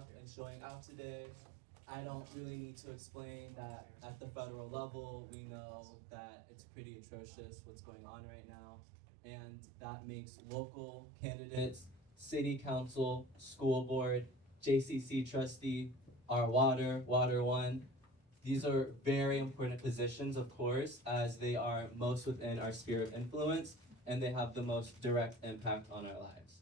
staff and showing out today. I don't really need to explain that at the federal level, we know that it's pretty atrocious what's going on right now. And that makes local candidates, city council, school board, JCC trustee, our water one. These are very important positions, of course, as they are most within our sphere of influence and they have the most direct impact on our lives.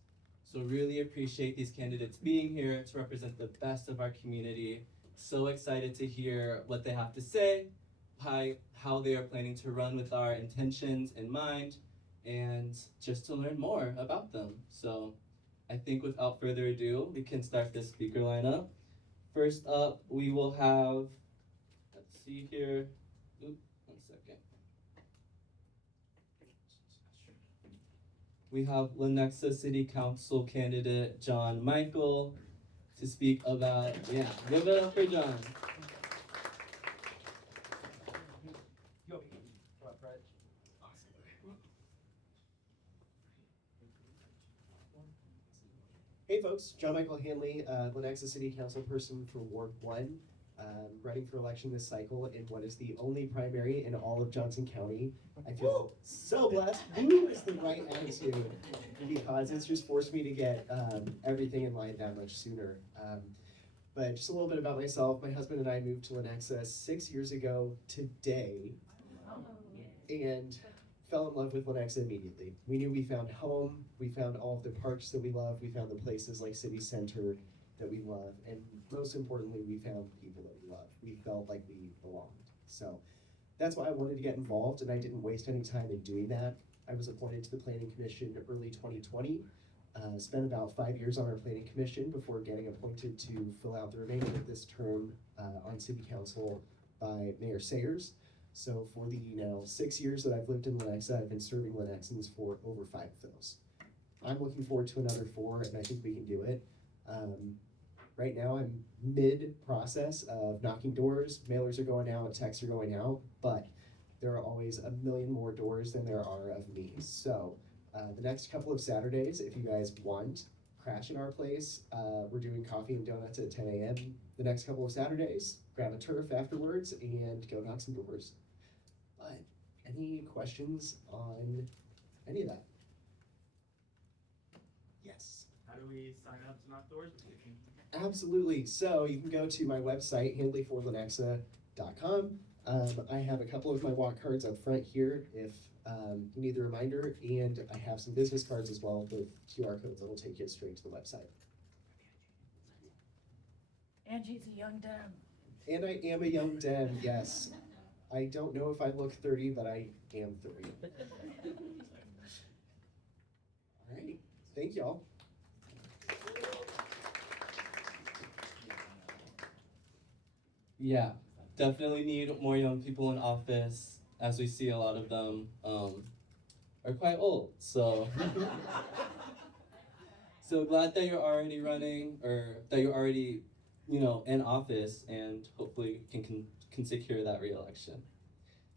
So really appreciate these candidates being here to represent the best of our community. So excited to hear what they have to say, how they are planning to run with our intentions in mind, and just to learn more about them. So I think without further ado, we can start this speaker lineup. First up, we will have, let's see here, one second. We have Lenexa City Council candidate John Michael to speak about, give it up for John. Hey folks, John Michael Handley, Lenexa City Council person for Ward 1, running for election this cycle in what is the only primary in all of Johnson County. I feel so blessed. Woo is the right attitude because it's just forced me to get everything in line that much sooner. But just a little bit about myself. My husband and I moved to Lenexa 6 years ago today and fell in love with Lenexa immediately. We knew we found home, we found all of the parks that we love, we found the places like City Center that we love, and most importantly, we found people that we love. We felt like we belonged. So that's why I wanted to get involved, and I didn't waste any time in doing that. I was appointed to the Planning Commission early 2020, spent about 5 years on our Planning Commission before getting appointed to fill out the remainder of this term on City Council by Mayor Sayers. So for the now 6 years that I've lived in Lenexa, I've been serving Lenexans for over 5 of those. I'm looking forward to another 4, and I think we can do it. Right now I'm mid-process of knocking doors. Mailers are going out, texts are going out, but there are always a million more doors than there are of me. So the next couple of Saturdays, if you guys want, crash in our place. We're doing coffee and donuts at 10 a.m. The next couple of Saturdays, grab a turf afterwards and go knock some doors. But any questions on any of that? Yes. How do we sign up to knock doors? Absolutely. So you can go to my website, handleyforlenexa.com. I have a couple of my walk cards up front here if you need the reminder, and I have some business cards as well with QR codes that will take you straight to the website. Angie's a young Dem. And I am a young Dem, yes. I don't know if I look 30, but I am 30. All right, thank y'all. Yeah, definitely need more young people in office, as we see a lot of them are quite old. So, so glad that you're already running, or that you're already, in office, and hopefully can secure that re-election.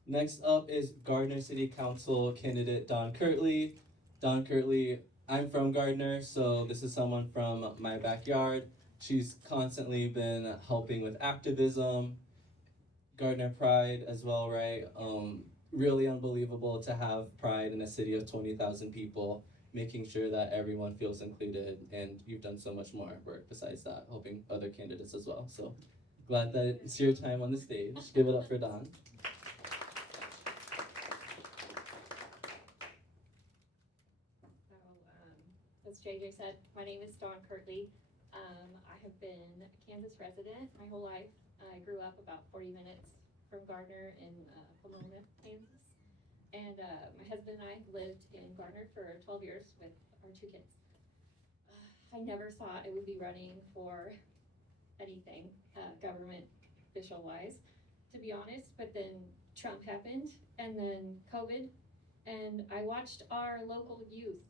Next up is Gardner City Council candidate Don Kitrley. Don Kitrley, I'm from Gardner, so this is someone from my backyard. She's constantly been helping with activism, Gardner Pride as well, right? Really unbelievable to have Pride in a city of 20,000 people, making sure that everyone feels included, and you've done so much more work besides that, helping other candidates as well. So glad that it's your time on the stage. Give it up for Don. As JJ said, my name is Dawn Kitrley. I have been a Kansas resident my whole life. I grew up about 40 minutes from Gardner in Pomona, Kansas. And my husband and I lived in Gardner for 12 years with our 2 kids. I never thought I would be running for anything government official-wise, to be honest, but then Trump happened, and then COVID, and I watched our local youth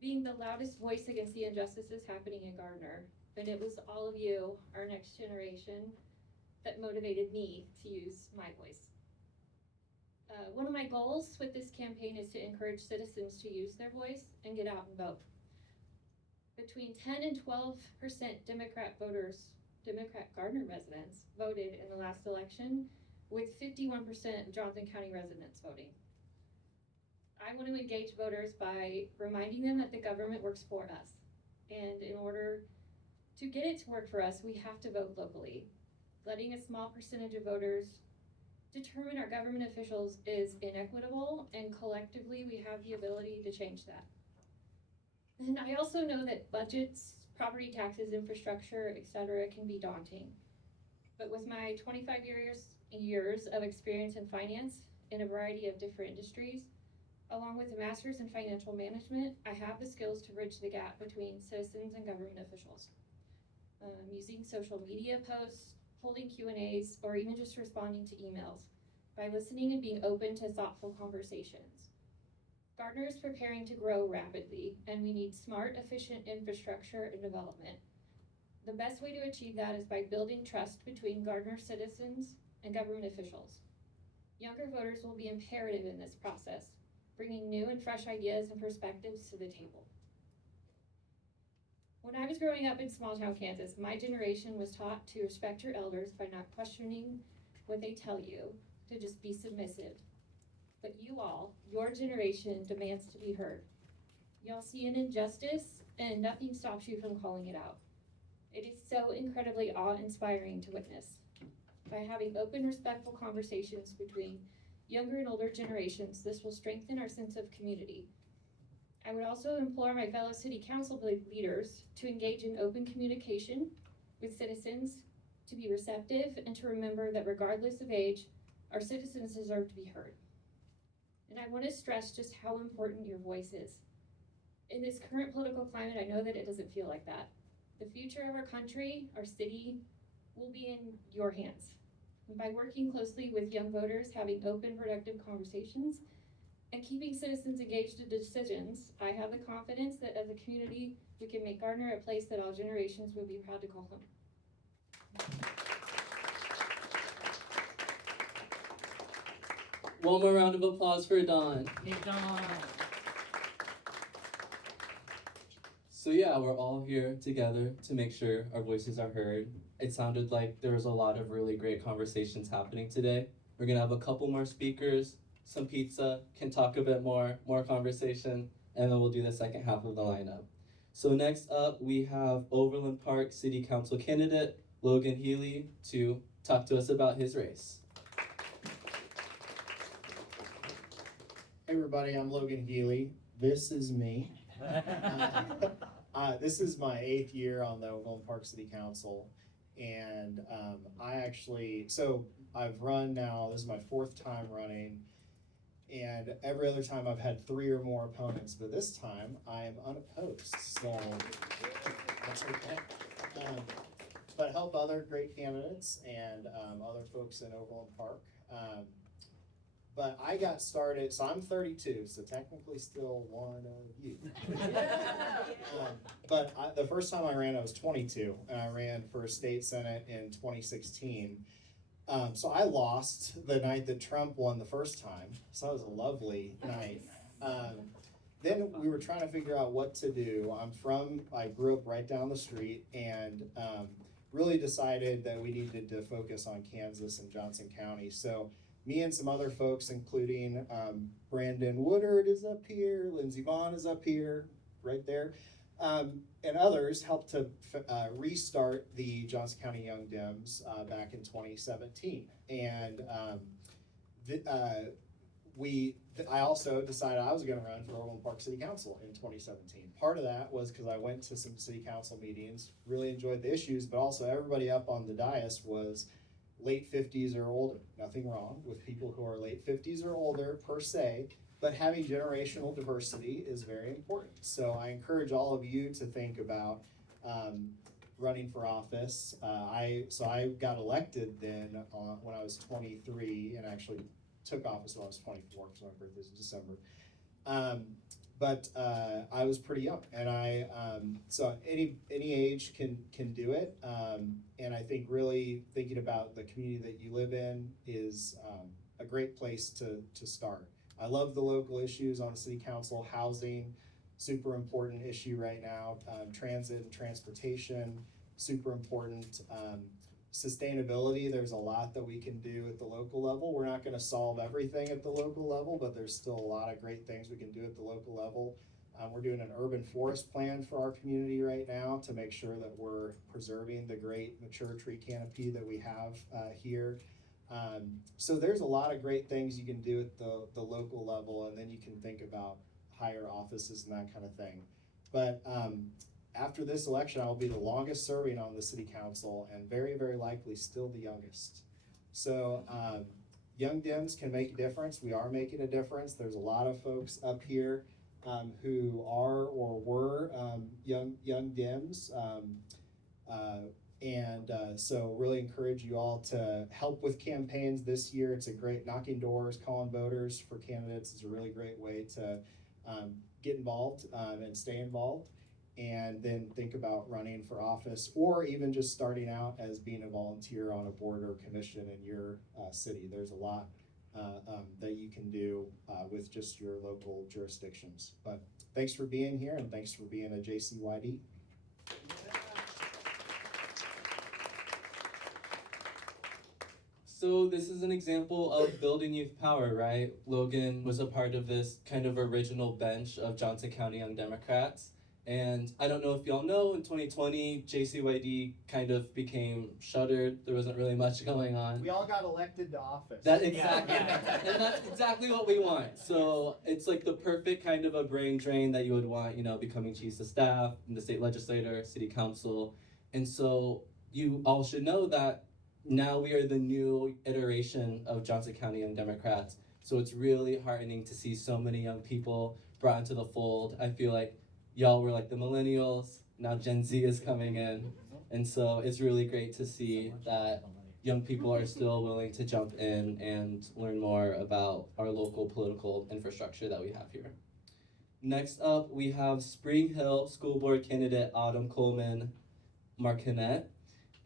being the loudest voice against the injustices happening in Gardner. And it was all of you, our next generation, that motivated me to use my voice. One of my goals with this campaign is to encourage citizens to use their voice and get out and vote. Between 10 and 12% Democrat Gardner residents voted in the last election, with 51% of Johnson County residents voting. I want to engage voters by reminding them that the government works for us. And in order to get it to work for us, we have to vote locally. Letting a small percentage of voters determine our government officials is inequitable, and collectively we have the ability to change that. And I also know that budgets, property taxes, infrastructure, etc. can be daunting. But with my 25 years of experience in finance in a variety of different industries, along with a master's in financial management, I have the skills to bridge the gap between citizens and government officials. Using social media posts, holding Q&As, or even just responding to emails, by listening and being open to thoughtful conversations. Gardner is preparing to grow rapidly, and we need smart, efficient infrastructure and development. The best way to achieve that is by building trust between Gardner citizens and government officials. Younger voters will be imperative in this process, bringing new and fresh ideas and perspectives to the table. When I was growing up in small town Kansas, my generation was taught to respect your elders by not questioning what they tell you, to just be submissive. But your generation demands to be heard. Y'all see an injustice and nothing stops you from calling it out. It is so incredibly awe-inspiring to witness. By having open, respectful conversations between younger and older generations, this will strengthen our sense of community. I would also implore my fellow city council leaders to engage in open communication with citizens, to be receptive, and to remember that regardless of age, our citizens deserve to be heard. And I want to stress just how important your voice is. In this current political climate, I know that it doesn't feel like that. The future of our country, our city, will be in your hands. And by working closely with young voters, having open, productive conversations, and keeping citizens engaged in decisions, I have the confidence that as a community, we can make Gardner a place that all generations will be proud to call home. One more round of applause for Dawn. Hey, Dawn. So yeah, we're all here together to make sure our voices are heard. It sounded like there was a lot of really great conversations happening today. We're gonna have a couple more speakers, some pizza, can talk a bit more conversation, and then we'll do the second half of the lineup. So next up, we have Overland Park City Council candidate, Logan Heley, to talk to us about his race. Hey everybody, I'm Logan Heley. This is me. This is my 8th year on the Overland Park City Council, and I've run now, this is my 4th time running, and every other time I've had 3 or more opponents, but this time I am unopposed, so that's okay. But help other great candidates and other folks in Overland Park. But I got started, so I'm 32, so technically still one of you. But the first time I ran, I was 22, and I ran for state senate in 2016. So I lost the night that Trump won the first time, so that was a lovely night. Then we were trying to figure out what to do. I grew up right down the street, and really decided that we needed to focus on Kansas and Johnson County. So me and some other folks, including Brandon Woodard is up here, Lindsey Vaughn is up here, right there, and others helped to restart the Johnson County Young Dems back in 2017. And I also decided I was going to run for Overland Park City Council in 2017. Part of that was because I went to some city council meetings, really enjoyed the issues, but also everybody up on the dais was late 50s or older. Nothing wrong with people who are late 50s or older per se, but having generational diversity is very important. So I encourage all of you to think about running for office. I got elected then when I was 23, and actually took office when I was 24 because my birthday is in December. But I was pretty young, and so any age can do it. And I think really thinking about the community that you live in is a great place to start. I love the local issues on the city council: housing, super important issue right now. Transit and transportation, super important. Sustainability, there's a lot that we can do at the local level. We're not gonna solve everything at the local level, but there's still a lot of great things we can do at the local level. We're doing an urban forest plan for our community right now to make sure that we're preserving the great mature tree canopy that we have here. So there's a lot of great things you can do at the local level, and then you can think about higher offices and that kind of thing. But after this election, I will be the longest serving on the city council and very, very likely still the youngest. So young Dems can make a difference. We are making a difference. There's a lot of folks up here who are or were young Dems. So really encourage you all to help with campaigns this year. It's a great knocking doors, calling voters for candidates. It's a really great way to get involved and stay involved, and then think about running for office, or even just starting out as being a volunteer on a board or commission in your city. There's a lot that you can do with just your local jurisdictions. But thanks for being here, and thanks for being a JCYD. So this is an example of building youth power, right? Logan was a part of this kind of original bench of Johnson County Young Democrats. And I don't know if y'all know, in 2020, JCYD kind of became shuttered. There wasn't really much going on. We all got elected to office. That exactly, and that's exactly what we want. So it's like the perfect kind of a brain drain that you would want, you know, becoming chiefs of staff, the state legislator, city council. And so you all should know that now we are the new iteration of Johnson County Young Democrats. So it's really heartening to see so many young people brought into the fold. I feel like y'all were like the millennials, now Gen Z is coming in. And so it's really great to see that young people are still willing to jump in and learn more about our local political infrastructure that we have here. Next up, we have Spring Hill School Board candidate Autumn Coleman-Marconett.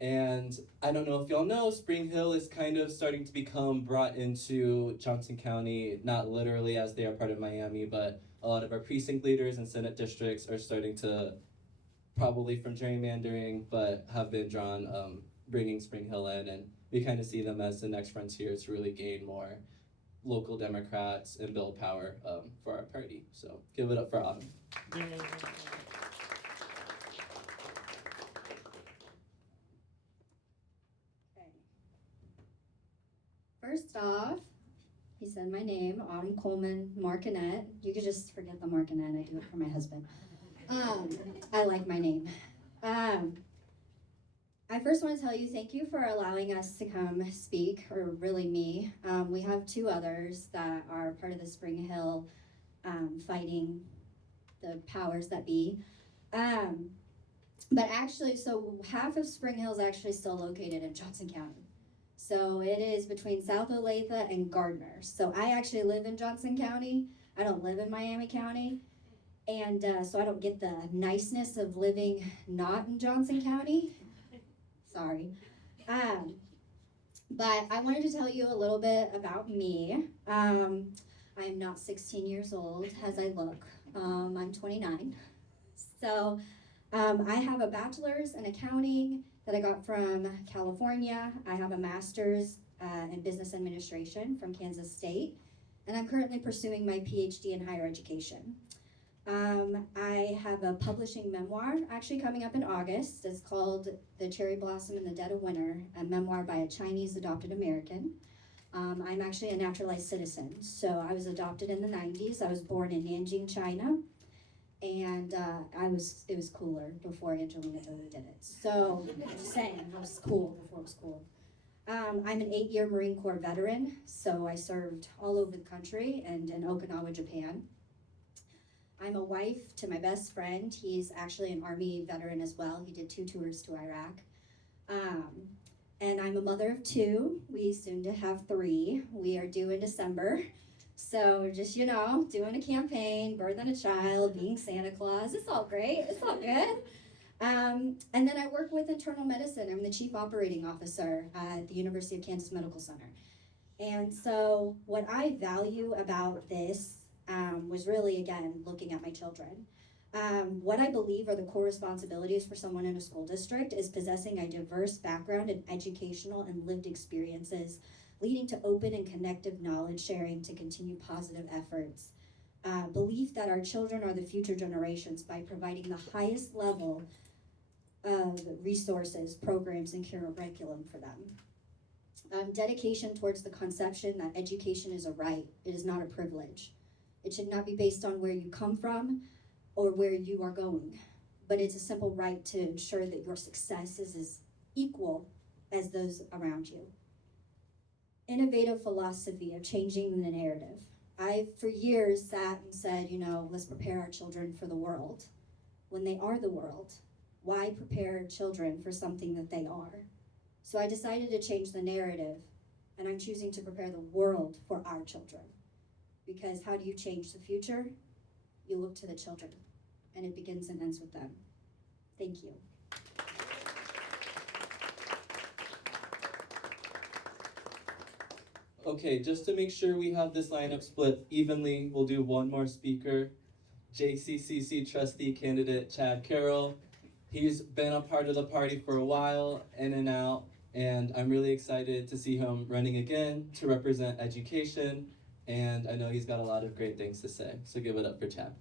And I don't know if y'all know, Spring Hill is kind of starting to become brought into Johnson County, not literally as they are part of Miami, but a lot of our precinct leaders and Senate districts are starting to, probably from gerrymandering, but have been drawn, bringing Spring Hill in, and we kind of see them as the next frontier to really gain more local Democrats and build power for our party. So give it up for Autumn. First off, he said my name, Autumn Coleman-Marconett. You could just forget the Marconett, I do it for my husband. I like my name. I first want to tell you thank you for allowing us to come speak, or really me. We have two others that are part of the Spring Hill fighting the powers that be. But actually, so half of Spring Hill is actually still located in Johnson County. So it is between South Olathe and Gardner. So I actually live in Johnson County. I don't live in Miami County. And so I don't get the niceness of living not in Johnson County. Sorry. But I wanted to tell you a little bit about me. I am not 16 years old as I look. I'm 29. So I have a bachelor's in accounting that I got from California. I have a master's in business administration from Kansas State, and I'm currently pursuing my PhD in higher education. I have a publishing memoir actually coming up in August. It's called The Cherry Blossom in the Dead of Winter, a memoir by a Chinese adopted American. I'm actually a naturalized citizen, so I was adopted in the 90s. I was born in Nanjing, China. And it was cooler before Angelina Jolie did it. So, just saying, it was cool before it was cool. I'm an 8-year Marine Corps veteran, so I served all over the country and in Okinawa, Japan. I'm a wife to my best friend. He's actually an Army veteran as well. He did 2 tours to Iraq. And I'm a mother of 2. We soon to have 3. We are due in December. So just, you know, doing a campaign, birthing a child, being Santa Claus, it's all great, it's all good. And then I work with internal medicine. I'm the chief operating officer at the University of Kansas Medical Center. And so what I value about this was really, again, looking at my children. What I believe are the core responsibilities for someone in a school district is possessing a diverse background in educational and lived experiences, leading to open and connective knowledge sharing to continue positive efforts. Belief that our children are the future generations by providing the highest level of resources, programs, and curriculum for them. Dedication towards the conception that education is a right, it is not a privilege. It should not be based on where you come from or where you are going, but it's a simple right to ensure that your success is as equal as those around you. Innovative philosophy of changing the narrative. I, for years, sat and said, let's prepare our children for the world. When they are the world, why prepare children for something that they are? So I decided to change the narrative, and I'm choosing to prepare the world for our children. Because how do you change the future? You look to the children, and it begins and ends with them. Thank you. Okay, just to make sure we have this lineup split evenly, we'll do one more speaker. JCCC trustee candidate Chad Carroll. He's been a part of the party for a while, in and out, and I'm really excited to see him running again to represent education, and I know he's got a lot of great things to say, so give it up for Chad.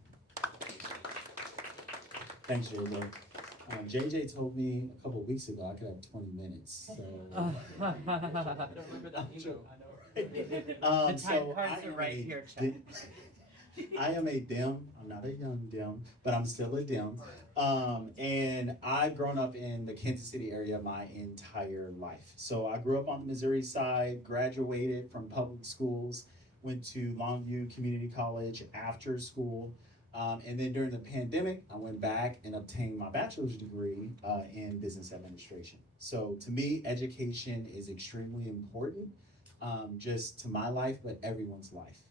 Thanks, JJ. JJ told me a couple weeks ago I could have 20 minutes, so. I don't remember that email. The So time cards I are am right a here, Chad. I am a Dem. I'm not a young Dem, but I'm still a Dem. And I've grown up in the Kansas City area my entire life. So I grew up on the Missouri side, graduated from public schools, went to Longview Community College after school. And then during the pandemic, I went back and obtained my bachelor's degree in business administration. So to me, education is extremely important, just to my life, but everyone's life.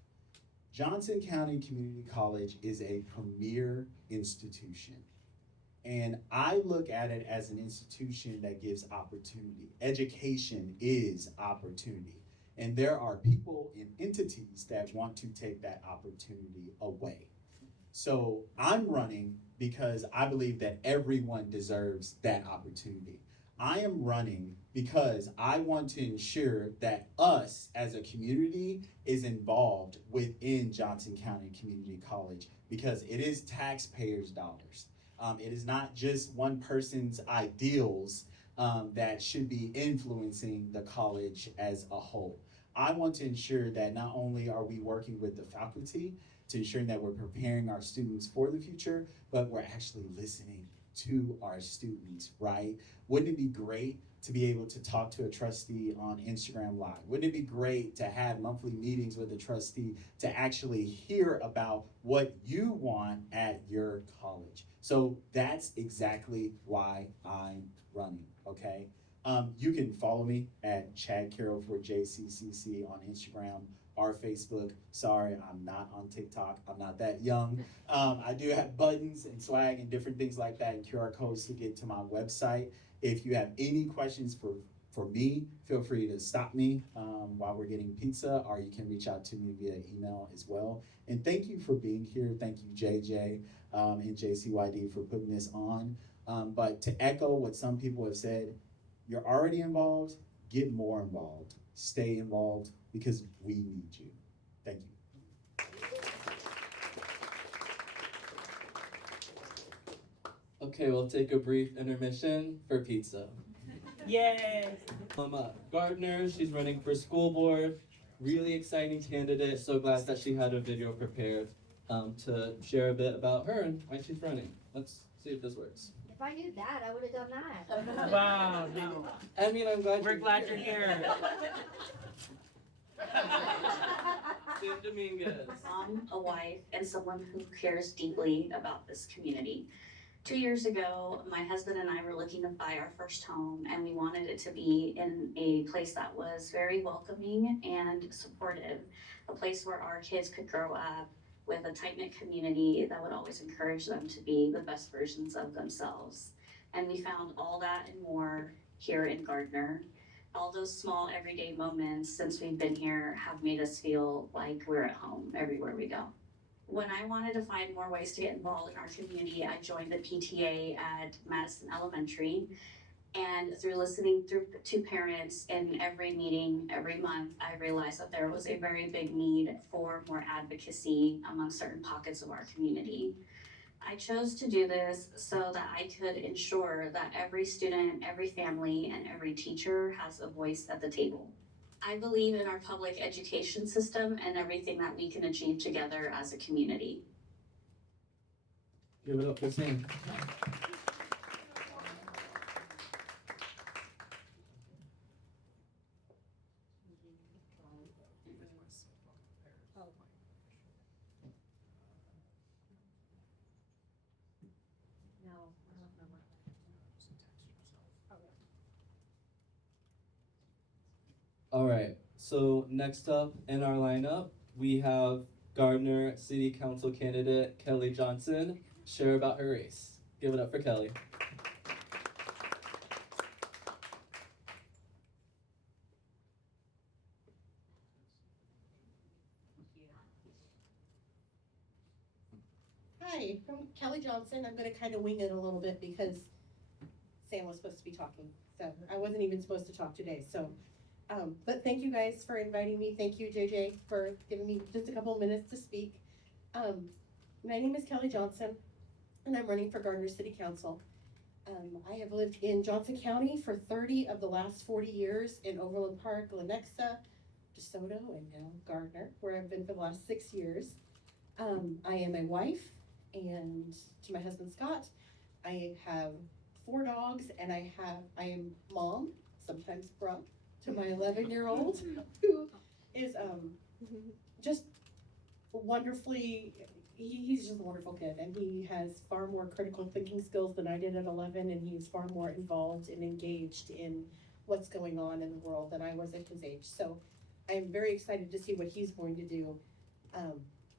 Johnson County Community College is a premier institution. And I look at it as an institution that gives opportunity. Education is opportunity. And there are people and entities that want to take that opportunity away. So I'm running because I believe that everyone deserves that opportunity. I am running because I want to ensure that us as a community is involved within Johnson County Community College because it is taxpayers' dollars. It is not just one person's ideals that should be influencing the college as a whole. I want to ensure that not only are we working with the faculty to ensuring that we're preparing our students for the future, but we're actually listening to our students, right? Wouldn't it be great to be able to talk to a trustee on Instagram Live? Wouldn't it be great to have monthly meetings with a trustee to actually hear about what you want at your college? So that's exactly why I'm running, okay? You can follow me at Chad Carroll for JCCC on Instagram or Facebook. Sorry, I'm not on TikTok. I'm not that young. I do have buttons and swag and different things like that and QR codes to get to my website. If you have any questions for me, feel free to stop me while we're getting pizza, or you can reach out to me via email as well. And thank you for being here. Thank you, JJ and JCYD for putting this on. But to echo what some people have said, you're already involved, get more involved, stay involved, because we need you. Thank you. Okay, we'll take a brief intermission for pizza. Yay! Gardner, she's running for school board. Really exciting candidate. So glad that she had a video prepared to share a bit about her and why she's running. Let's see if this works. If I knew that, I would have done that. Wow, no. I mean, I'm glad We're glad you're here. Dominguez. I'm a wife and someone who cares deeply about this community. 2 years ago, my husband and I were looking to buy our first home, and we wanted it to be in a place that was very welcoming and supportive, a place where our kids could grow up with a tight-knit community that would always encourage them to be the best versions of themselves. And we found all that and more here in Gardner. All those small everyday moments since we've been here have made us feel like we're at home everywhere we go. When I wanted to find more ways to get involved in our community, I joined the PTA at Madison Elementary. And through listening to parents in every meeting every month, I realized that there was a very big need for more advocacy among certain pockets of our community. I chose to do this so that I could ensure that every student, every family, and every teacher has a voice at the table. I believe in our public education system and everything that we can achieve together as a community. Give it up for Sam. All right, so next up in our lineup, we have Gardner City Council candidate Kelly Johnson share about her race. Give it up for Kelly. Hi, I'm Kelly Johnson. I'm gonna kind of wing it a little bit because Sam was supposed to be talking, so I wasn't even supposed to talk today, so. But thank you guys for inviting me. Thank you, JJ, for giving me just a couple of minutes to speak. My name is Kelly Johnson, and I'm running for Gardner City Council. I have lived in Johnson County for 30 of the last 40 years in Overland Park, Lenexa, DeSoto, and now Gardner, where I've been for the last 6 years. I am a wife, and to my husband Scott, I have 4 dogs, and I am mom, sometimes bruh, to my 11-year-old, who is just wonderfully, he's just a wonderful kid, and he has far more critical thinking skills than I did at 11, and he's far more involved and engaged in what's going on in the world than I was at his age. So I am very excited to see what he's going to do.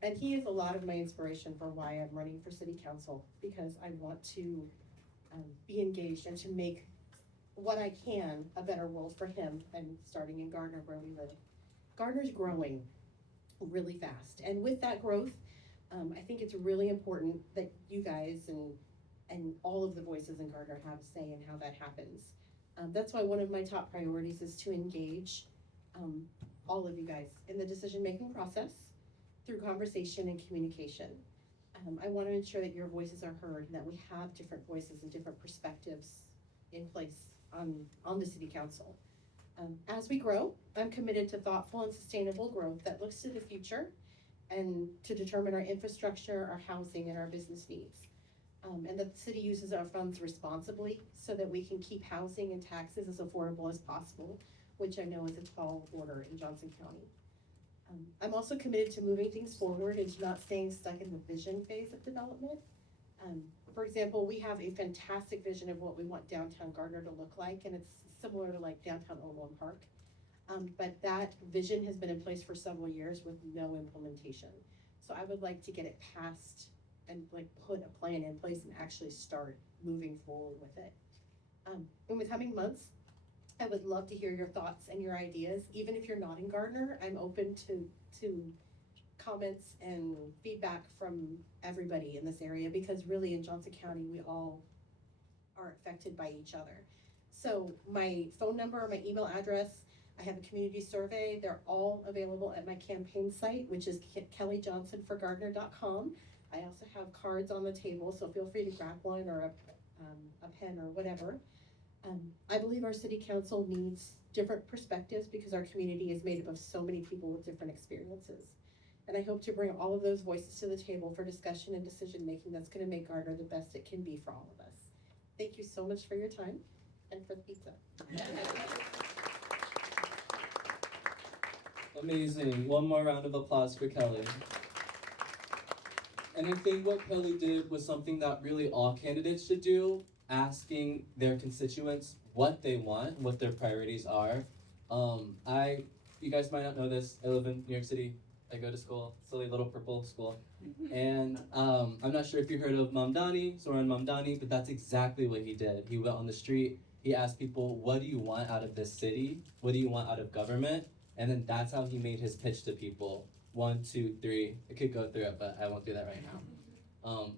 And he is a lot of my inspiration for why I'm running for city council, because I want to be engaged and to make what I can a better world for him, and starting in Gardner where we live. Gardner's growing really fast, and with that growth, I think it's really important that you guys and all of the voices in Gardner have a say in how that happens. That's why one of my top priorities is to engage all of you guys in the decision-making process through conversation and communication. I want to ensure that your voices are heard and that we have different voices and different perspectives in place on the city council. As we grow, I'm committed to thoughtful and sustainable growth that looks to the future and to determine our infrastructure, our housing, and our business needs. And that the city uses our funds responsibly so that we can keep housing and taxes as affordable as possible, which I know is a tall order in Johnson County. I'm also committed to moving things forward and to not staying stuck in the vision phase of development. For example, we have a fantastic vision of what we want downtown Gardner to look like, and it's similar to like downtown Overland Park. But that vision has been in place for several years with no implementation. So I would like to get it passed and like put a plan in place and actually start moving forward with it. In the coming months, I would love to hear your thoughts and your ideas. Even if you're not in Gardner, I'm open to comments and feedback from everybody in this area, because really in Johnson County, we all are affected by each other. So my phone number, my email address, I have a community survey. They're all available at my campaign site, which is kellyjohnsonforgardner.com. I also have cards on the table, so feel free to grab one or a pen or whatever. I believe our city council needs different perspectives because our community is made up of so many people with different experiences. And I hope to bring all of those voices to the table for discussion and decision making that's going to make Gardner the best it can be for all of us. Thank you so much for your time and for the pizza. Amazing. One more round of applause for Kelly. And I think what Kelly did was something that really all candidates should do, asking their constituents what they want, what their priorities are. You guys might not know this, I live in New York City. I go to school, silly little purple school. And I'm not sure if you heard of Mamdani, Zoran Mamdani, but that's exactly what he did. He went on the street, he asked people, what do you want out of this city? What do you want out of government? And then that's how he made his pitch to people. 1, 2, 3. I could go through it, but I won't do that right now.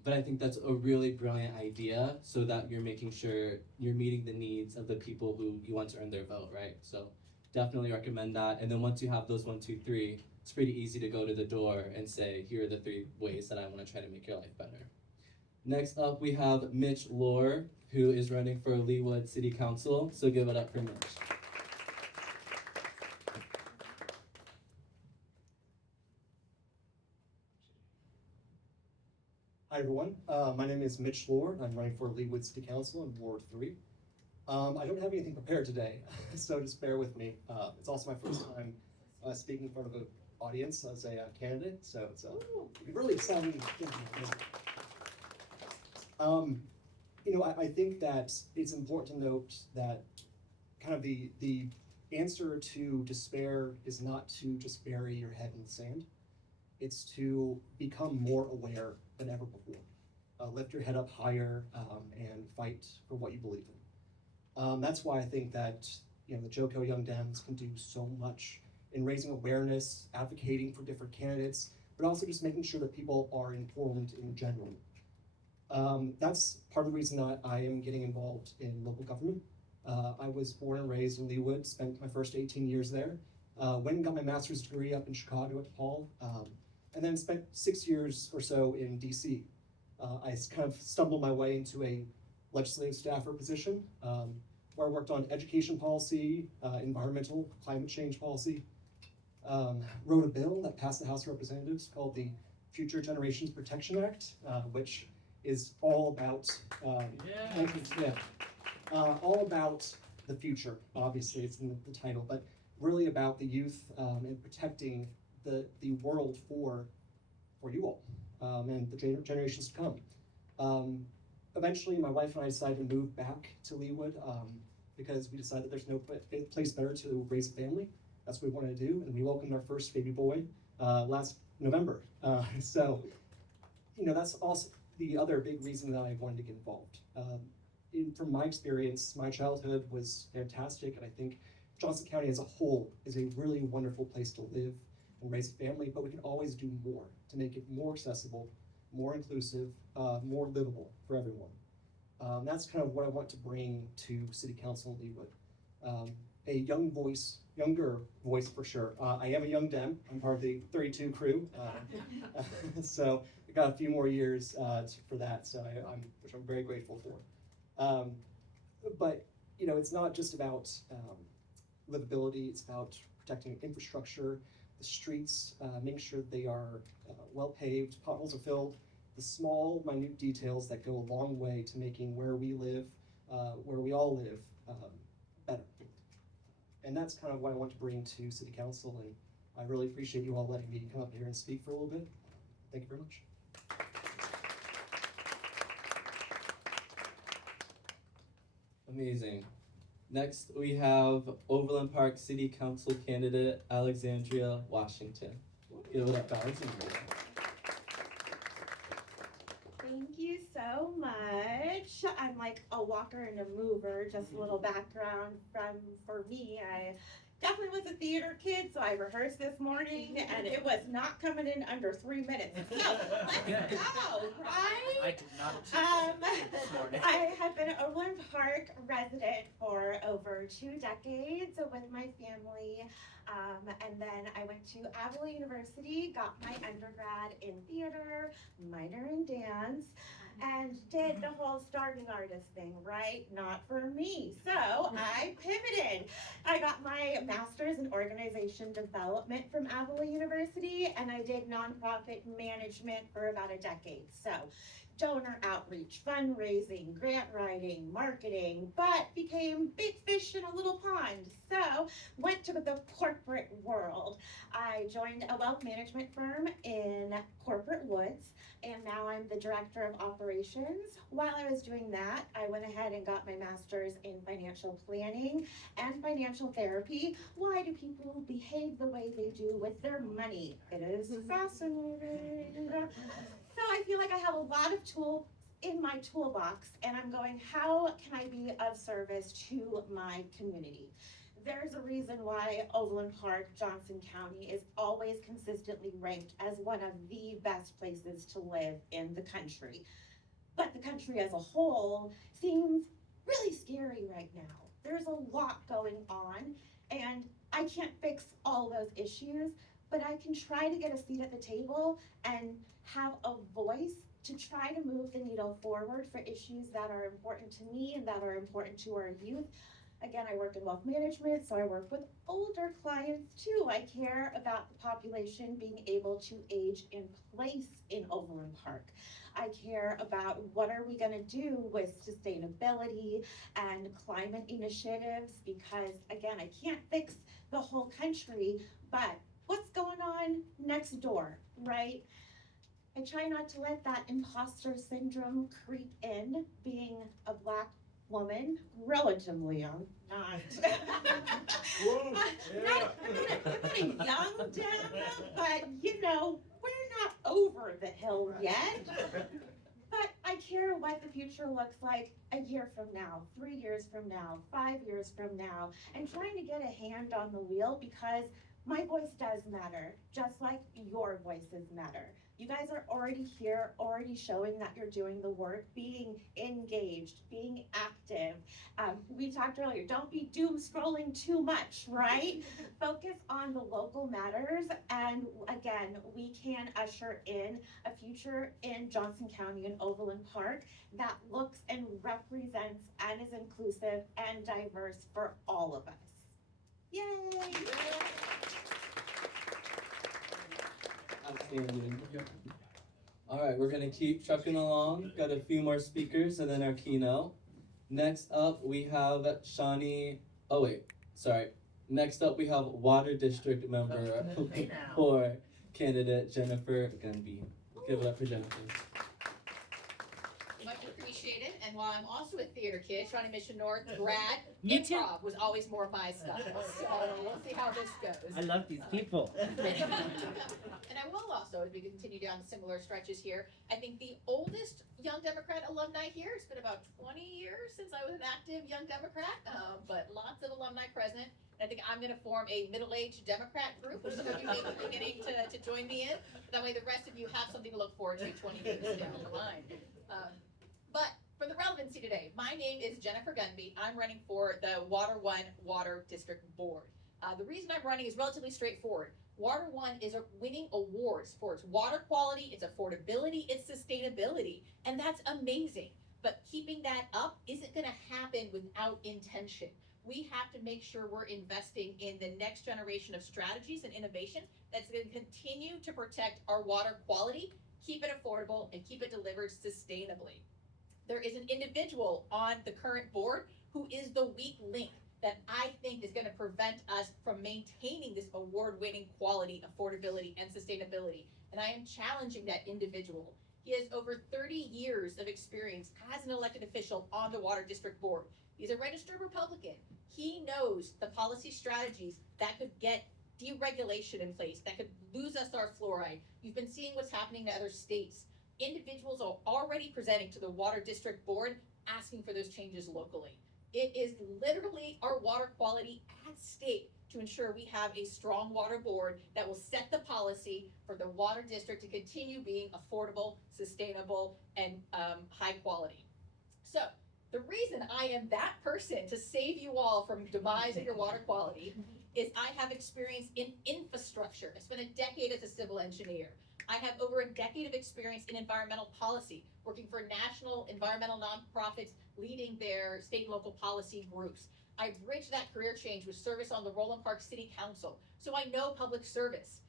But I think that's a really brilliant idea, so that you're making sure you're meeting the needs of the people who you want to earn their vote, right? So definitely recommend that. And then once you have those 1, 2, 3, it's pretty easy to go to the door and say, here are the 3 ways that I want to try to make your life better. Next up, we have Mitch Lohr, who is running for Leawood City Council. So give it up for Mitch. Hi everyone, my name is Mitch Lohr. I'm running for Leawood City Council in Ward 3. I don't have anything prepared today, so just bear with me. It's also my first time speaking in front of an audience as a candidate, so it's really exciting. I think that it's important to note that kind of the answer to despair is not to just bury your head in the sand. It's to become more aware than ever before. Lift your head up higher and fight for what you believe in. That's why I think that the JoCo Young Dems can do so much in raising awareness, advocating for different candidates, but also just making sure that people are informed in general. That's part of the reason that I am getting involved in local government. I was born and raised in Leawood, spent my first 18 years there, went and got my master's degree up in Chicago at DePaul, and then spent 6 years or so in DC. I kind of stumbled my way into a legislative staffer position where I worked on education policy, environmental, climate change policy, wrote a bill that passed the House of Representatives called the Future Generations Protection Act, which is all about, all about the future. Obviously, it's in the title, but really about the youth and protecting the world for you all and the generations to come. Eventually, my wife and I decided to move back to Leawood because we decided there's no place better to raise a family. That's what we wanted to do, and we welcomed our first baby boy last November. So, that's also the other big reason that I wanted to get involved. From my experience, my childhood was fantastic, and I think Johnson County as a whole is a really wonderful place to live and raise a family, but we can always do more to make it more accessible, more inclusive, more livable for everyone. That's kind of what I want to bring to City Council in Leawood. A younger voice for sure. I am a young Dem. I'm part of the 32 crew, so I got a few more years for that, so which I'm very grateful for. But it's not just about livability. It's about protecting infrastructure, the streets, making sure they are well paved, potholes are filled, the small, minute details that go a long way to making where we live, where we all live, better. And that's kind of what I want to bring to City Council, and I really appreciate you all letting me come up here and speak for a little bit. Thank you very much. Amazing. Next, we have Overland Park City Council candidate Alexandria Washington. Give it up, Alexandria. Thank you so much. I'm like a walker and a mover. Just a little background for me. I definitely was a theater kid, so I rehearsed this morning, and it was not coming in under 3 minutes. So let's go, right? I did not this morning. I have been an Overland Park resident for over 2 decades with my family. And then I went to Avila University, got my undergrad in theater, minor in dance, and did the whole starving artist thing, right? Not for me. So I pivoted. I got my master's in organization development from Avila University, and I did nonprofit management for about a decade. So donor outreach, fundraising, grant writing, marketing, but became big fish in a little pond. So went to the corporate world. I joined a wealth management firm in Corporate Woods, and now I'm the director of operations. While I was doing that, I went ahead and got my master's in financial planning and financial therapy. Why do people behave the way they do with their money? It is fascinating. So I feel like I have a lot of tools in my toolbox, and I'm going, how can I be of service to my community? there's a reason why Overland Park, Johnson County is always consistently ranked as one of the best places to live in the country. But the country as a whole seems really scary right now. There's a lot going on, and I can't fix all those issues, but I can try to get a seat at the table and have a voice to try to move the needle forward for issues that are important to me and that are important to our youth. Again, I work in wealth management, so I work with older clients too. I care about the population being able to age in place in Overland Park. I care about what are we gonna do with sustainability and climate initiatives, because again, I can't fix the whole country, but what's going on next door, right? I try not to let that imposter syndrome creep in, being a Black woman, relatively young, not a young Dem, but you know, we're not over the hill yet. But I care what the future looks like a year from now, 3 years from now, 5 years from now, and trying to get a hand on the wheel, because my voice does matter, just like your voices matter. You guys are already here, already showing that you're doing the work, being engaged, being active. We talked earlier, don't be doom scrolling too much, right? Focus on the local matters, and again, we can usher in a future in Johnson County and Overland Park that looks and represents and is inclusive and diverse for all of us. Yay! Outstanding. All right, we're gonna keep trucking along. Got a few more speakers and then our keynote. Next up, we have Shawnee. Oh wait, sorry. Next up, we have Water District member for candidate Jennifer Gunby. Give it up for Jennifer. Much appreciated. And while I'm also a theater kid, Shawnee Mission North grad, improv was always more my style. So we'll see how this goes. I love these people. And I will also, as we continue down similar stretches here, I think the oldest Young Democrat alumni here, it's been about 20 years since I was an active Young Democrat, but lots of alumni present. I think I'm gonna form a middle-aged Democrat group, which some of you may be beginning to join me in. That way the rest of you have something to look forward to 20 years down the line. But for the relevancy today, my name is Jennifer Gunby. I'm running for the Water One Water District Board. The reason I'm running is relatively straightforward. Water One is winning awards for its water quality, its affordability, its sustainability, and that's amazing. But keeping that up isn't gonna happen without intention. We have to make sure we're investing in the next generation of strategies and innovation that's gonna continue to protect our water quality, keep it affordable, and keep it delivered sustainably. There is an individual on the current board who is the weak link that I think is gonna prevent us from maintaining this award-winning quality, affordability, and sustainability. And I am challenging that individual. He has over 30 years of experience as an elected official on the Water District Board. He's a registered Republican. He knows the policy strategies that could get deregulation in place, that could lose us our fluoride. You've been seeing what's happening to other states. Individuals are already presenting to the Water District Board asking for those changes locally. It is literally our water quality at stake to ensure we have a strong water board that will set the policy for the water district to continue being affordable, sustainable, and high quality. So the reason I am that person to save you all from demise of your water quality is I have experience in infrastructure. I spent a decade as a civil engineer. I have over a decade of experience in environmental policy, working for national environmental nonprofits, leading their state and local policy groups. I bridged that career change with service on the Roland Park City Council, so I know public service.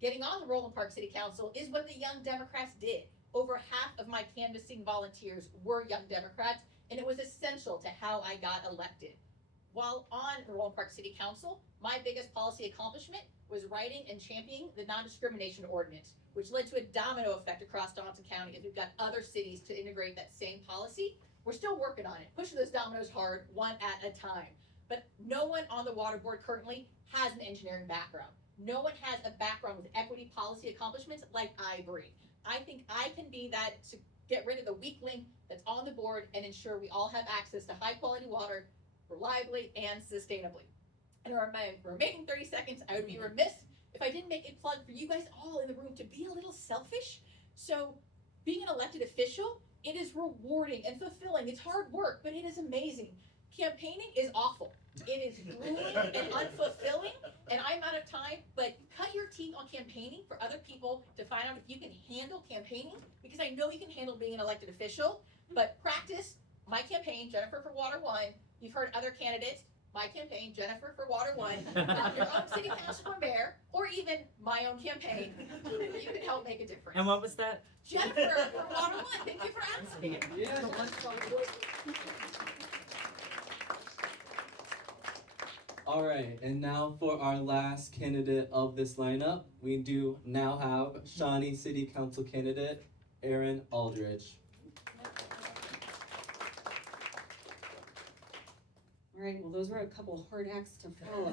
Getting on the Roland Park City Council is what the Young Democrats did. Over half of my canvassing volunteers were Young Democrats, and it was essential to how I got elected. While on the Roland Park City Council, my biggest policy accomplishment was writing and championing the non-discrimination ordinance, which led to a domino effect across Johnson County as we've got other cities to integrate that same policy. We're still working on it, pushing those dominoes hard, one at a time. But no one on the water board currently has an engineering background. No one has a background with equity policy accomplishments like I bring. I think I can be that to get rid of the weak link that's on the board and ensure we all have access to high quality water reliably and sustainably. And in my remaining 30 seconds, I would be remiss if I didn't make a plug for you guys all in the room to be a little selfish. So being an elected official, it is rewarding and fulfilling. It's hard work, but it is amazing. Campaigning is awful. It is grueling and unfulfilling, and I'm out of time, but cut your teeth on campaigning for other people to find out if you can handle campaigning, because I know you can handle being an elected official, but practice my campaign, Jennifer for Water 1. You've heard other candidates. My campaign, Jennifer for Water 1, your own city council or mayor, or even my own campaign. You can help make a difference. And what was that? Jennifer for Water 1. Thank you for asking. All right, and now for our last candidate of this lineup, we do now have Shawnee City Council candidate, Erin Aldridge. All right, well, those were a couple hard acts to follow.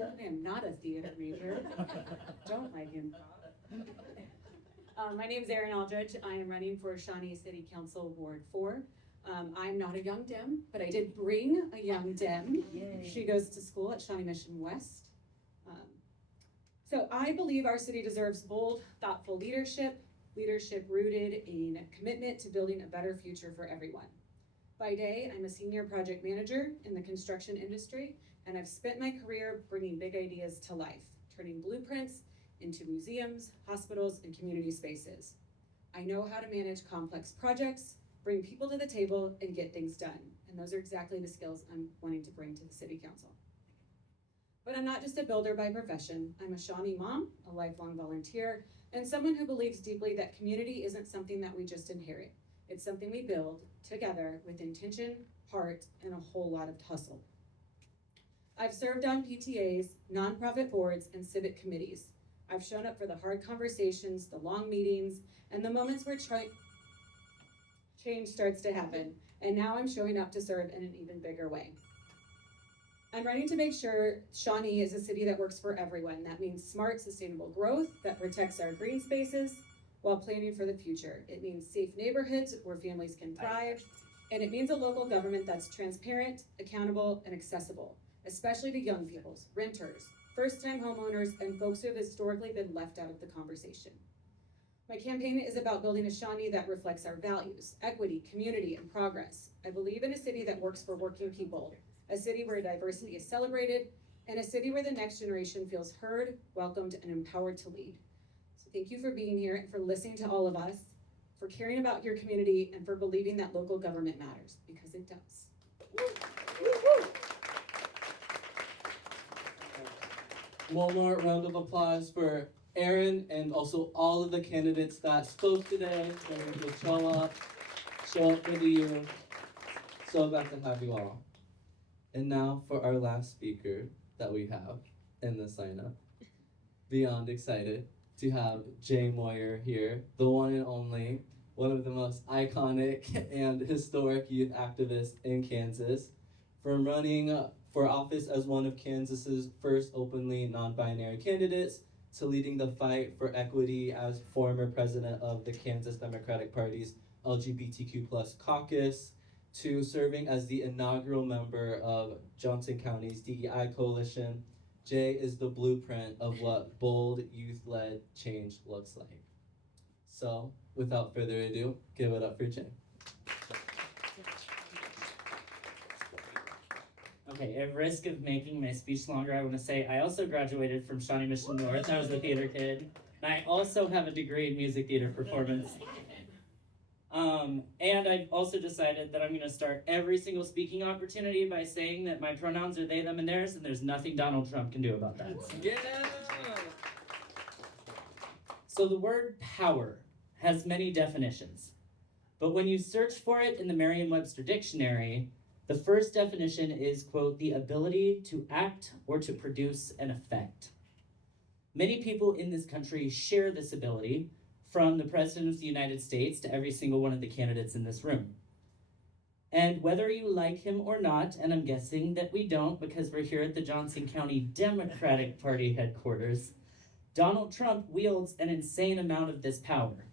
I am not a theater major. Don't like him. My name is Erin Aldridge. I am running for Shawnee City Council Ward 4. I'm not a young Dem, but I did bring a young Dem. Yay. She goes to school at Shawnee Mission West. So I believe our city deserves bold, thoughtful leadership rooted in commitment to building a better future for everyone. By day, I'm a senior project manager in the construction industry, and I've spent my career bringing big ideas to life, turning blueprints into museums, hospitals, and community spaces. I know how to manage complex projects, bring people to the table, and get things done. And those are exactly the skills I'm wanting to bring to the City Council. But I'm not just a builder by profession. I'm a Shawnee mom, a lifelong volunteer, and someone who believes deeply that community isn't something that we just inherit. It's something we build together with intention, heart, and a whole lot of hustle. I've served on PTAs, nonprofit boards, and civic committees. I've shown up for the hard conversations, the long meetings, and the moments where change starts to happen. And now I'm showing up to serve in an even bigger way. I'm running to make sure Shawnee is a city that works for everyone. That means smart, sustainable growth that protects our green spaces while planning for the future. It means safe neighborhoods where families can thrive, and it means a local government that's transparent, accountable, and accessible, especially to young peoples, renters, first-time homeowners, and folks who have historically been left out of the conversation. My campaign is about building a Shawnee that reflects our values, equity, community, and progress. I believe in a city that works for working people, a city where diversity is celebrated, and a city where the next generation feels heard, welcomed, and empowered to lead. Thank you for being here and for listening to all of us, for caring about your community, and for believing that local government matters, because it does. One more round of applause for Erin and also all of the candidates that spoke today. And to show up for the youth. So glad to have you all. And now for our last speaker that we have in this lineup. Beyond excited to have Jae Moyer here, the one and only, one of the most iconic and historic youth activists in Kansas. From running for office as one of Kansas's first openly non-binary candidates, to leading the fight for equity as former president of the Kansas Democratic Party's LGBTQ+ caucus, to serving as the inaugural member of Johnson County's DEI coalition. Jae is the blueprint of what bold, youth-led change looks like. So, without further ado, give it up for Jae. Okay, at risk of making my speech longer, I want to say I also graduated from Shawnee Mission North. I was a theater kid. And I also have a degree in music theater performance. And I've also decided that I'm going to start every single speaking opportunity by saying that my pronouns are they, them, and theirs, and there's nothing Donald Trump can do about that. Yeah! So the word power has many definitions. But when you search for it in the Merriam-Webster dictionary, the first definition is, quote, the ability to act or to produce an effect. Many people in this country share this ability, from the President of the United States to every single one of the candidates in this room. And whether you like him or not, and I'm guessing that we don't because we're here at the Johnson County Democratic Party headquarters, Donald Trump wields an insane amount of this power.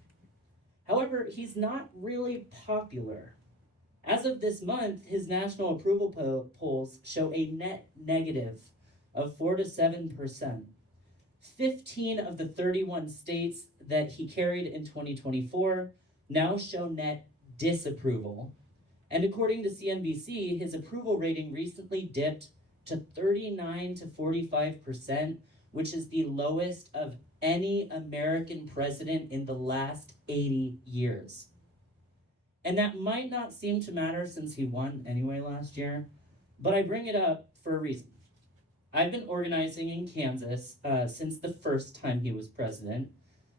However, he's not really popular. As of this month, his national approval polls show a net negative of 4 to 7%. 15 of the 31 states that he carried in 2024 now show net disapproval. And according to CNBC, his approval rating recently dipped to 39 to 45%, which is the lowest of any American president in the last 80 years. And that might not seem to matter since he won anyway last year, but I bring it up for a reason. I've been organizing in Kansas since the first time he was president,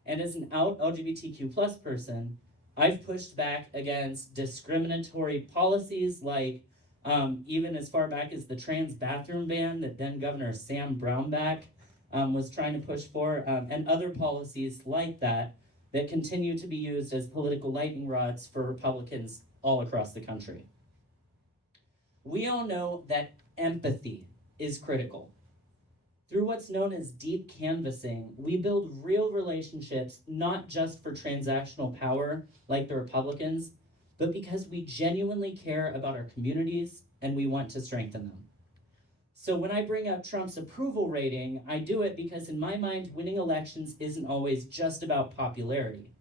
and as an out LGBTQ plus person, I've pushed back against discriminatory policies like even as far back as the trans bathroom ban that then Governor Sam Brownback was trying to push for, and other policies like that that continue to be used as political lightning rods for Republicans all across the country. We all know that empathy is critical. Through what's known as deep canvassing, we build real relationships not just for transactional power like the Republicans, but because we genuinely care about our communities and we want to strengthen them. So when I bring up Trump's approval rating, I do it because in my mind, winning elections isn't always just about popularity.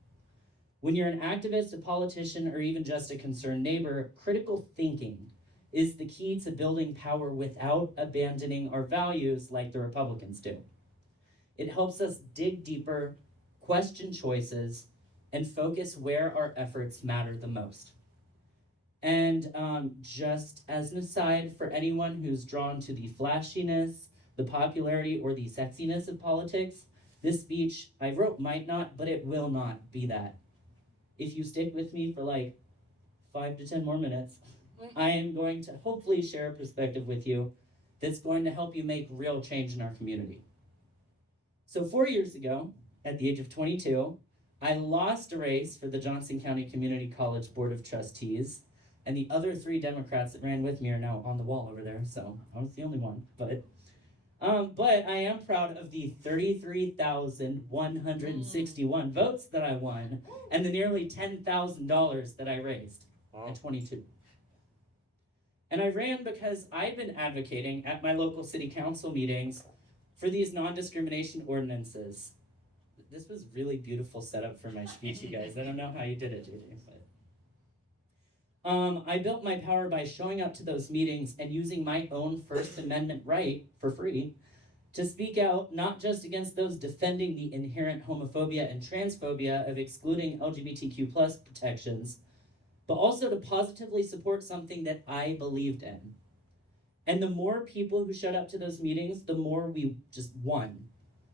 When you're an activist, a politician, or even just a concerned neighbor, critical thinking is the key to building power without abandoning our values like the Republicans do. It helps us dig deeper, question choices, and focus where our efforts matter the most. And just as an aside, for anyone who's drawn to the flashiness, the popularity, or the sexiness of politics, this speech I wrote might not, but it will not be that. If you stick with me for like 5 to 10 more minutes, I am going to hopefully share a perspective with you that's going to help you make real change in our community. So 4 years ago, at the age of 22, I lost a race for the Johnson County Community College Board of Trustees, and the other 3 Democrats that ran with me are now on the wall over there, so I was the only one. But I am proud of the 33,161 votes that I won and the nearly $10,000 that I raised at 22. And I ran because I've been advocating at my local city council meetings for these non-discrimination ordinances. This was really beautiful setup for my speech, you guys. I don't know how you did it, JJ, but I built my power by showing up to those meetings and using my own First Amendment right for free to speak out not just against those defending the inherent homophobia and transphobia of excluding LGBTQ plus protections, but also to positively support something that I believed in. And the more people who showed up to those meetings, the more we just won.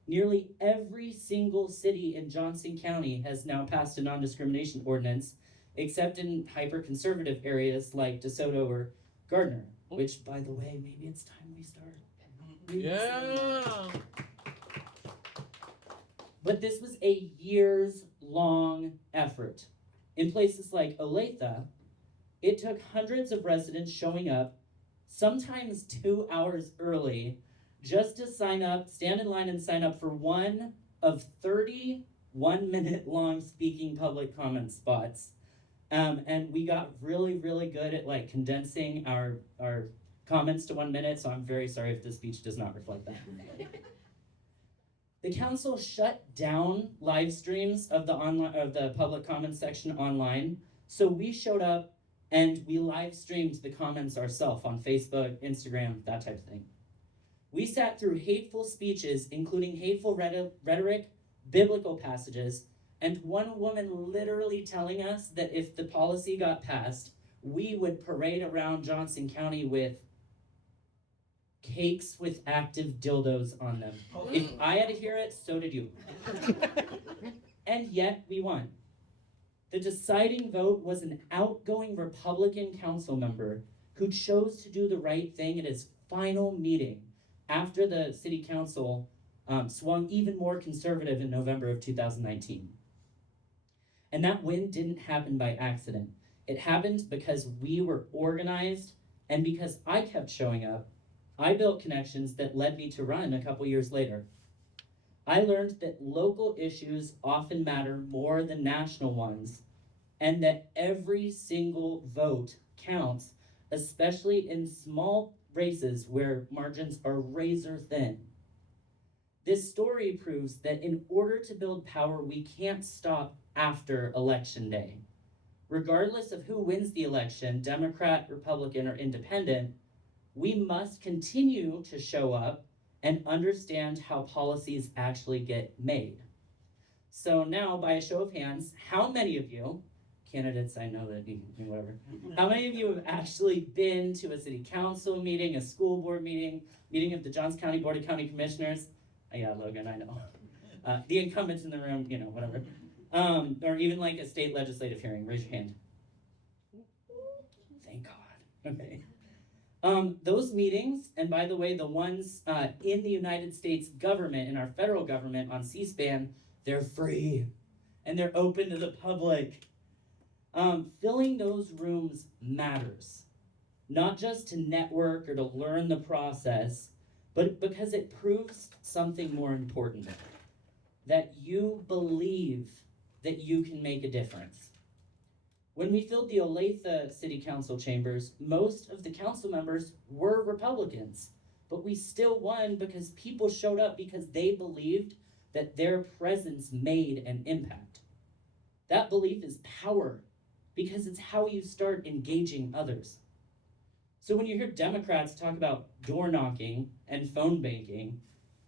Nearly every single city in Johnson County has now passed a non-discrimination ordinance, except in hyper-conservative areas like DeSoto or Gardner, which, by the way, maybe it's time we start. Yeah. But this was a years-long effort. In places like Olathe, it took hundreds of residents showing up, sometimes 2 hours early, just to sign up, stand in line and sign up for one of 30 one-minute-long speaking public comment spots. And we got really, really good at like condensing our comments to 1 minute, so I'm very sorry if this speech does not reflect that. The council shut down live streams of the public comments section online, so we showed up and we live streamed the comments ourselves on Facebook, Instagram, that type of thing. We sat through hateful speeches, including hateful rhetoric, biblical passages, and one woman literally telling us that if the policy got passed, we would parade around Johnson County with cakes with active dildos on them. If I had to hear it, so did you. And yet we won. The deciding vote was an outgoing Republican council member who chose to do the right thing at his final meeting after the city council swung even more conservative in November of 2019. And that win didn't happen by accident. It happened because we were organized, and because I kept showing up, I built connections that led me to run a couple years later. I learned that local issues often matter more than national ones, and that every single vote counts, especially in small races where margins are razor thin. This story proves that in order to build power, we can't stop after Election Day. Regardless of who wins the election, Democrat, Republican, or Independent, we must continue to show up and understand how policies actually get made. So now, by a show of hands, how many of you, candidates, I know that you can, whatever, how many of you have actually been to a city council meeting, a school board meeting, meeting of the Johnson County Board of County Commissioners? Yeah, Logan, I know. The incumbents in the room, you know, whatever. Or even like a state legislative hearing, raise your hand. Thank God, okay. Those meetings, and by the way, the ones in the United States government, in our federal government on C-SPAN, they're free and they're open to the public. Filling those rooms matters, not just to network or to learn the process, but because it proves something more important, that you believe that you can make a difference. When we filled the Olathe City Council chambers, most of the council members were Republicans, but we still won because people showed up because they believed that their presence made an impact. That belief is power because it's how you start engaging others. So when you hear Democrats talk about door knocking and phone banking,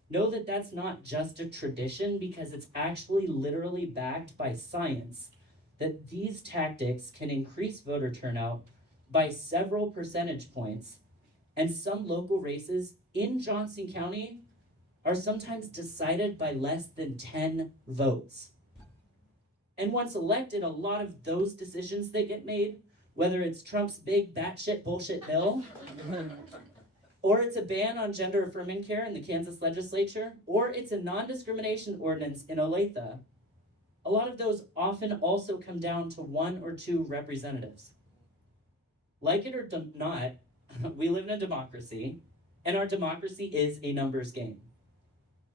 know that that's not just a tradition because it's actually literally backed by science, that these tactics can increase voter turnout by several percentage points, and some local races in Johnson County are sometimes decided by less than 10 votes. And once elected, a lot of those decisions that get made, whether it's Trump's big batshit bullshit bill, or it's a ban on gender-affirming care in the Kansas legislature, or it's a non-discrimination ordinance in Olathe, a lot of those often also come down to one or two representatives. Like it or not, we live in a democracy, and our democracy is a numbers game.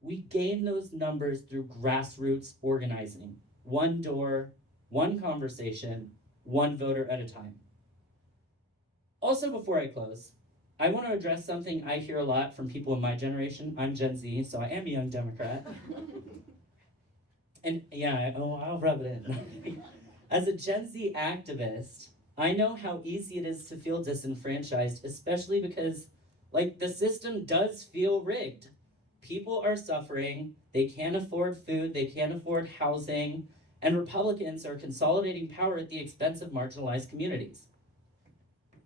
We gain those numbers through grassroots organizing. One door, one conversation, one voter at a time. Also, before I close, I want to address something I hear a lot from people in my generation. I'm Gen Z, so I am a young Democrat. And yeah, I'll rub it in. As a Gen Z activist, I know how easy it is to feel disenfranchised, especially because, like, the system does feel rigged. People are suffering, they can't afford food, they can't afford housing, and Republicans are consolidating power at the expense of marginalized communities.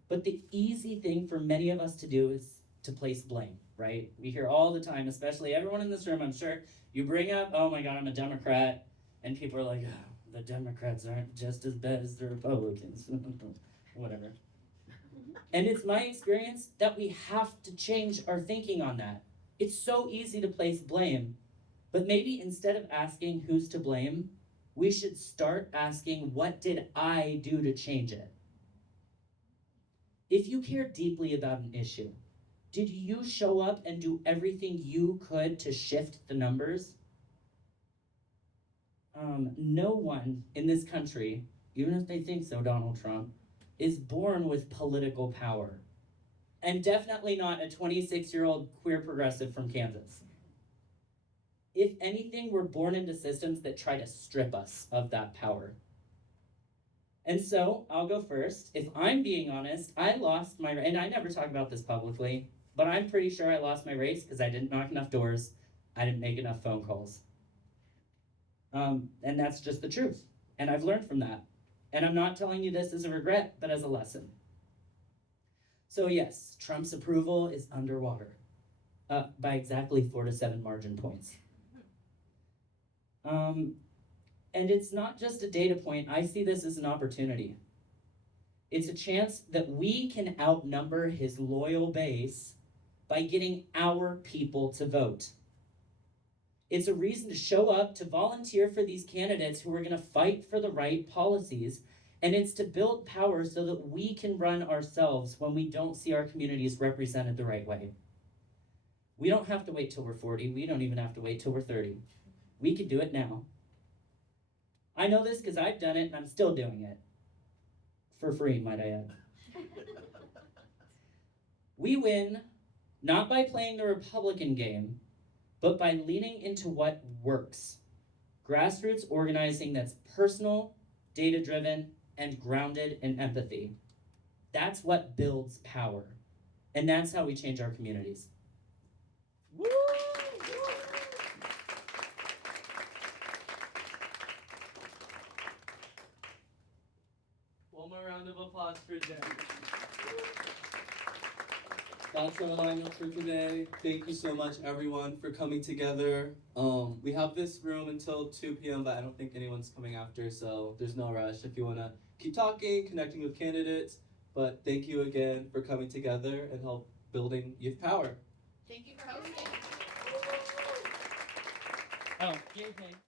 But the easy thing for many of us to do is to place blame, right? We hear all the time, especially everyone in this room, I'm sure, you bring up, oh my God, I'm a Democrat, and people are like, oh, the Democrats aren't just as bad as the Republicans, whatever. And it's my experience that we have to change our thinking on that. It's so easy to place blame, but maybe instead of asking who's to blame, we should start asking, what did I do to change it? If you care deeply about an issue, did you show up and do everything you could to shift the numbers? No one in this country, even if they think so, Donald Trump, is born with political power. And definitely not a 26-year-old queer progressive from Kansas. If anything, we're born into systems that try to strip us of that power. And so, I'll go first. If I'm being honest, I lost my, and I never talk about this publicly, but I'm pretty sure I lost my race because I didn't knock enough doors, I didn't make enough phone calls. And that's just the truth. And I've learned from that. And I'm not telling you this as a regret, but as a lesson. So yes, Trump's approval is underwater by exactly 4 to 7 margin points. And it's not just a data point, I see this as an opportunity. It's a chance that we can outnumber his loyal base by getting our people to vote. It's a reason to show up, to volunteer for these candidates who are gonna fight for the right policies, and it's to build power so that we can run ourselves when we don't see our communities represented the right way. We don't have to wait till we're 40, we don't even have to wait till we're 30. We can do it now. I know this because I've done it and I'm still doing it. For free, might I add. We win not by playing the Republican game, but by leaning into what works. Grassroots organizing that's personal, data-driven, and grounded in empathy. That's what builds power. And that's how we change our communities. Woo! One more round of applause for Jen. That's our lineup for today. Thank you so much, everyone, for coming together. We have this room until 2 p.m., but I don't think anyone's coming after, so there's no rush if you want to keep talking, connecting with candidates. But thank you again for coming together and help building youth power. Thank you for hosting. Oh, JK.